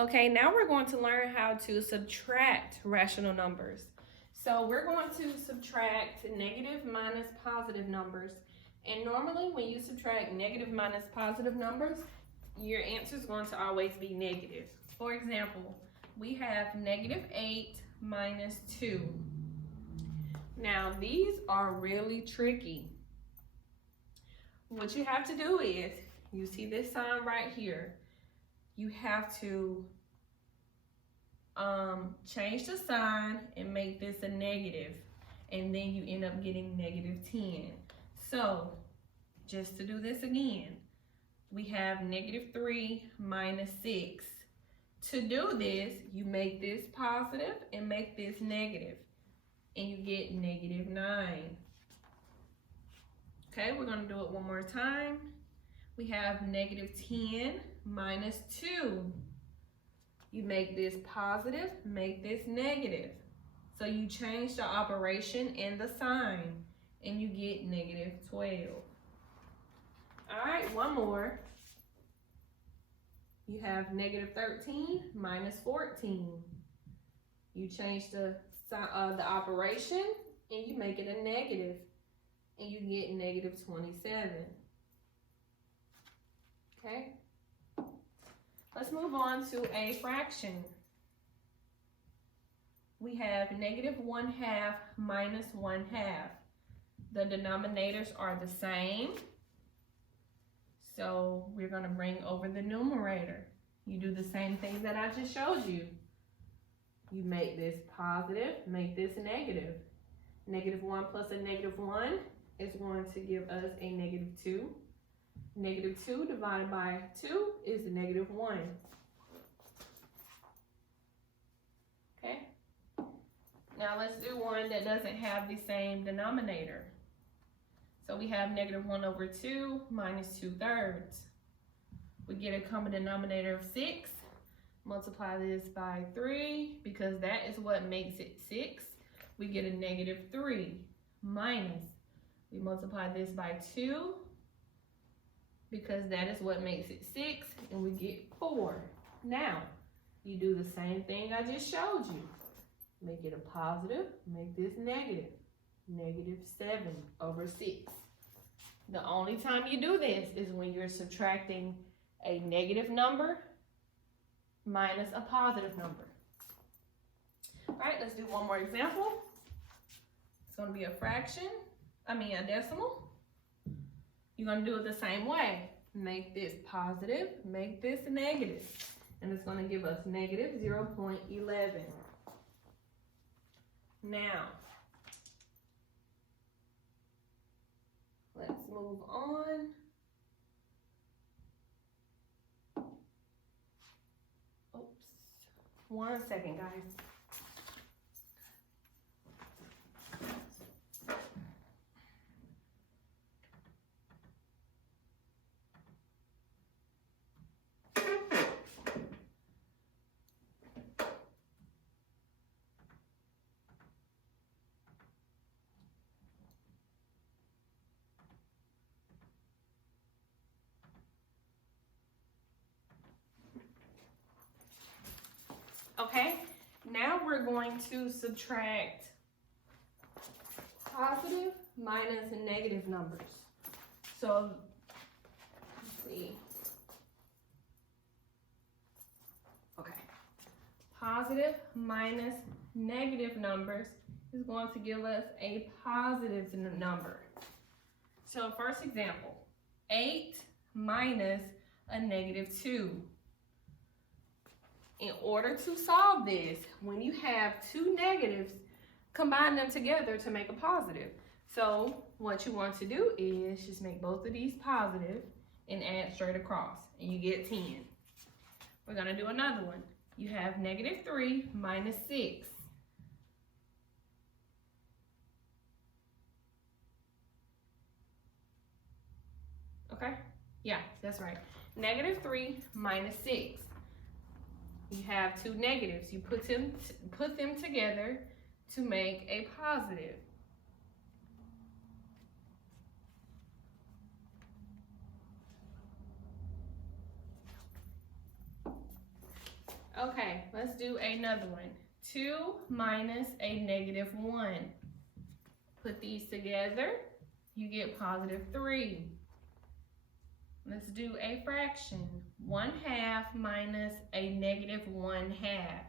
Okay, now we're going to learn how to subtract rational numbers. So we're going to subtract negative minus positive numbers. And normally when you subtract negative minus positive numbers, your answer is going to always be negative. For example, we have negative 8 minus 2. Now these are really tricky. What you have to do is, you see this sign right here, you have to change the sign and make this a negative, and then you end up getting negative 10. So just to do this again, we have negative 3 minus 6. To do this, you make this positive and make this negative, and you get negative 9. Okay, we're going to do it one more time. We have negative 10 minus 2. You make this positive, make this negative. So you change the operation and the sign, and you get negative 12. All right, one more. You have negative 13 minus 14. You change the operation, and you make it a negative, and you get negative 27. Okay? Let's move on to a fraction. We have negative 1/2 minus 1/2. The denominators are the same. So we're going to bring over the numerator. You do the same thing that I just showed you. You make this positive, make this negative. Negative 1 plus a negative 1 is going to give us a negative 2. Negative 2 divided by 2 is a negative 1. Okay? Now let's do one that doesn't have the same denominator. So we have negative 1 over 2 minus 2/3. We get a common denominator of 6. Multiply this by 3 because that is what makes it 6. We get a negative 3 minus. We multiply this by 2 because that is what makes it 6, and we get 4. Now, you do the same thing I just showed you. Make it a positive, make this negative. Negative 7 over 6. The only time you do this is when you're subtracting a negative number minus a positive number. All right, let's do one more example. It's going to be a decimal. You're going to do it the same way. Make this positive, make this negative. And it's going to give us negative 0.11. Now, let's move on. Oops. 1 second, guys. Okay, now we're going to subtract positive minus negative numbers. So, let's see. Okay, positive minus negative numbers is going to give us a positive number. So, first example, 8 minus a negative 2. In order to solve this, when you have two negatives, combine them together to make a positive. So what you want to do is just make both of these positive and add straight across, and you get 10. We're going to do another one. You have negative 3 minus 6. Okay? Yeah, that's right. Negative 3 minus 6. You have two negatives. You put them together to make a positive. Okay, let's do another one. 2 minus a negative 1. Put these together, you get positive 3. Let's do a fraction. 1/2 minus a negative 1/2.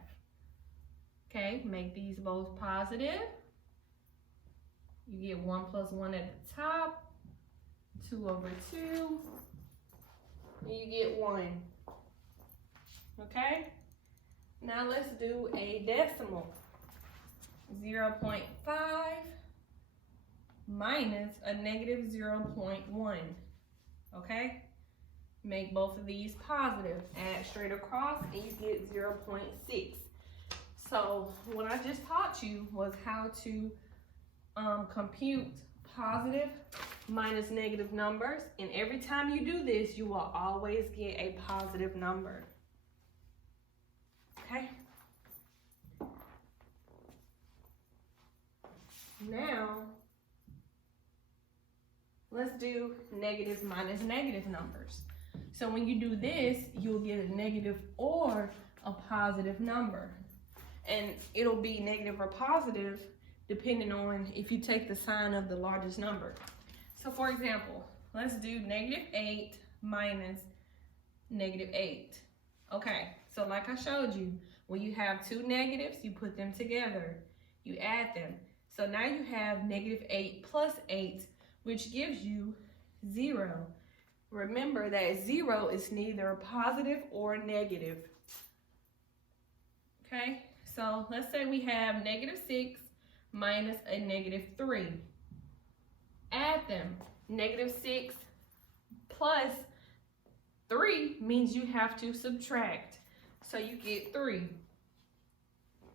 Okay, make these both positive. You get 1 plus 1 at the top, 2/2, and you get 1. Okay, now let's do a decimal. 0.5 minus a negative 0.1. Okay, make both of these positive. Add straight across and you get 0.6. So what I just taught you was how to compute positive minus negative numbers. And every time you do this, you will always get a positive number. Okay? Now, let's do negative minus negative numbers. So when you do this, you'll get a negative or a positive number. And it'll be negative or positive depending on if you take the sign of the largest number. So for example, let's do negative 8 minus negative 8. Okay, so like I showed you, when you have two negatives, you put them together, you add them. So now you have negative 8 plus 8, which gives you 0. Remember that 0 is neither positive or negative. Okay, so let's say we have negative 6 minus a negative 3. Add them. Negative 6 plus 3 means you have to subtract. So you get 3,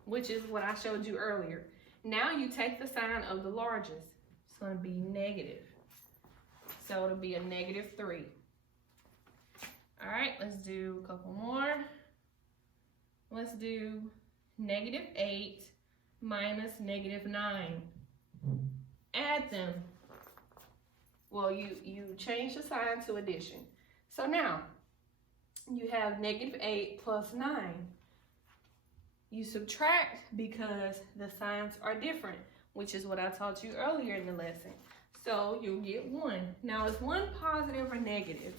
which is what I showed you earlier. Now you take the sign of the largest. It's going to be negative. So it'll be a negative 3. All right, let's do a couple more. Let's do negative 8 minus negative 9. Add them. Well, you change the sign to addition. So now, you have negative 8 plus 9. You subtract because the signs are different, which is what I taught you earlier in the lesson. So you'll get 1. Now, is 1 positive or negative?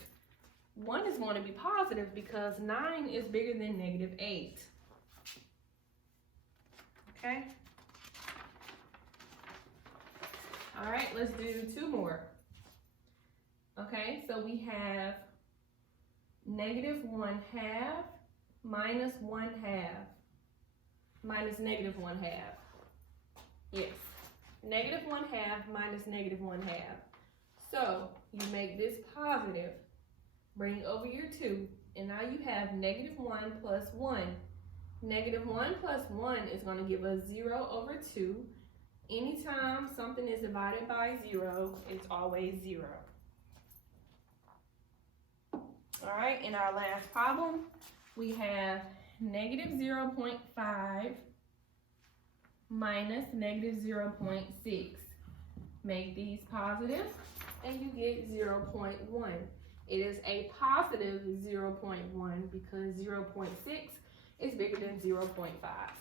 1 is going to be positive because 9 is bigger than negative 8. Okay? All right, let's do 2 more. Okay, so we have negative 1/2 minus 1/2 minus negative 1/2. Yes, negative 1/2 minus negative 1/2. So you make this positive, bring over your 2, and now you have negative 1 plus 1. Negative 1 plus 1 is going to give us 0/2. Anytime something is divided by 0, it's always 0. All right, in our last problem, we have negative 0.5 minus negative 0.6. Make these positive, and you get 0.1. It is a positive 0.1 because 0.6 is bigger than 0.5.